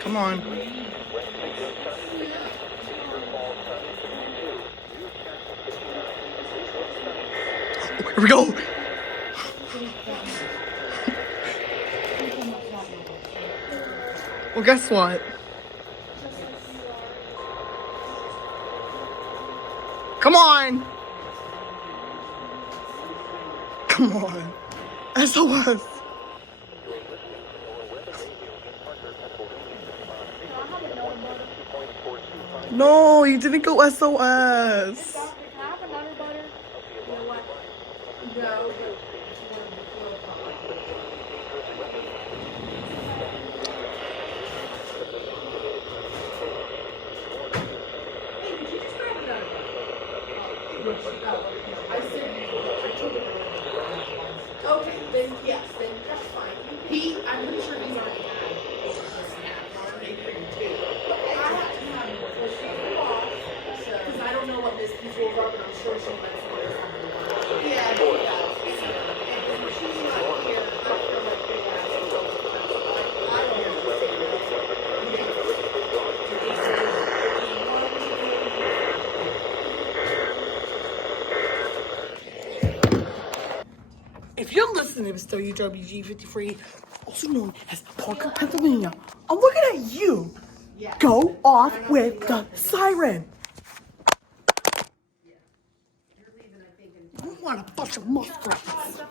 Come on. Oh, here we go. Well, guess what? Come on. Come on. SOS. No, you didn't go SOS. Okay, then yes, then that's fine. I'm pretty sure he's already had a snap, too. I have to have him before she goes off, because I don't know what Miss P's rules are, but I'm sure she lets me know something. Yeah, she does. And when she's not here, I feel like they ask her all the time. I don't know what to If you're listening to WWG53, also known as Parker, Pennsylvania, I'm looking at you. Go off with the siren. I don't want a bunch of muskrats.